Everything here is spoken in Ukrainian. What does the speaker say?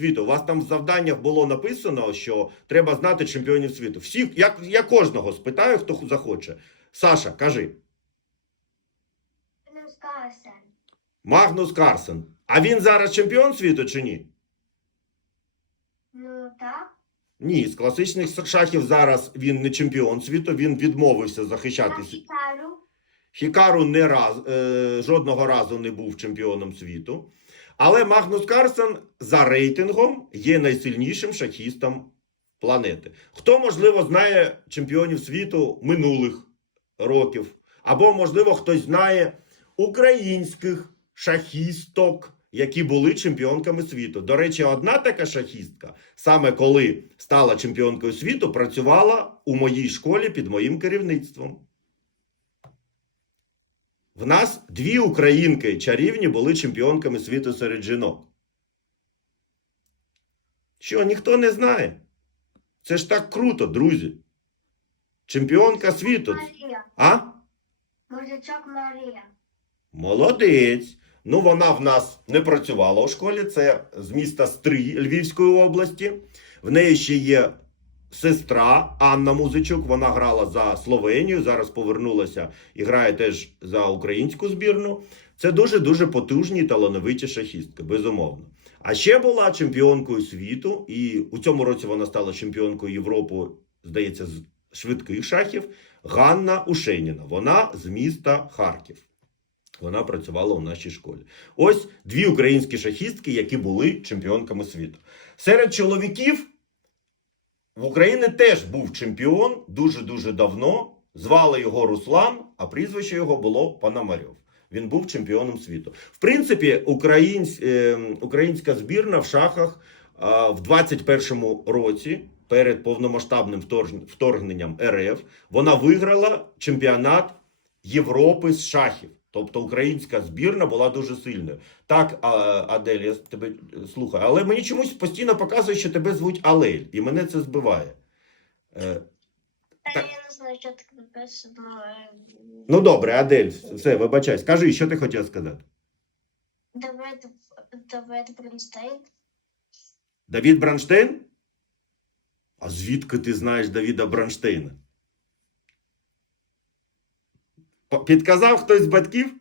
світу. У вас там в завданнях було написано, що треба знати чемпіонів світу. Всіх, я, я кожного спитаю, хто захоче. Саша, кажи. Магнус Карлсен. Магнус Карсен. А він зараз чемпіон світу чи ні? Ну так. Ні, з класичних шахів зараз він не чемпіон світу, він відмовився захищатися. Хікару. Хікару не раз, е, жодного разу не був чемпіоном світу. Але Магнус Карсен за рейтингом є найсильнішим шахістом планети. Хто, можливо, знає чемпіонів світу минулих років? Або, можливо, хтось знає українських шахісток, які були чемпіонками світу. До речі, одна така шахістка, саме коли стала чемпіонкою світу, працювала у моїй школі під моїм керівництвом. В нас дві українки чарівні були чемпіонками світу серед жінок. Що, ніхто не знає? Це ж так круто, друзі. Чемпіонка світу. Марія. А? Мужичок Марія. Молодець. Ну, вона в нас не працювала у школі. Це з міста Стрий Львівської області. В неї ще є сестра Анна Музичук. Вона грала за Словенію. Зараз повернулася і грає теж за українську збірну. Це дуже дуже потужні талановиті шахістки, безумовно. А ще була чемпіонкою світу, і у цьому році вона стала чемпіонкою Європи, здається, з швидких шахів. Ганна Ушеніна. Вона з міста Харків. Вона працювала у нашій школі. Ось дві українські шахістки, які були чемпіонками світу. Серед чоловіків в Україні теж був чемпіон дуже-дуже давно. Звали його Руслан, а прізвище його було Пономарьов. Він був чемпіоном світу. В принципі, українсь, е, українська збірна в шахах в 21-му році, перед повномасштабним вторгненням РФ, вона виграла чемпіонат Європи з шахів. Тобто українська збірна була дуже сильною. Так, Адель, я тебе слухаю, але мені чомусь постійно показує, що тебе звуть Алель, і мене це збиває. Е, Та Так. я не знаю, що таке написано. е, ну добре, Адель, все, вибачай. Скажи, що ти хотів сказати? Давид, Давид Бронстейн. Давід Бранштейн? А звідки ти знаєш Давіда Бранштейна? Підказав хтось з батьків?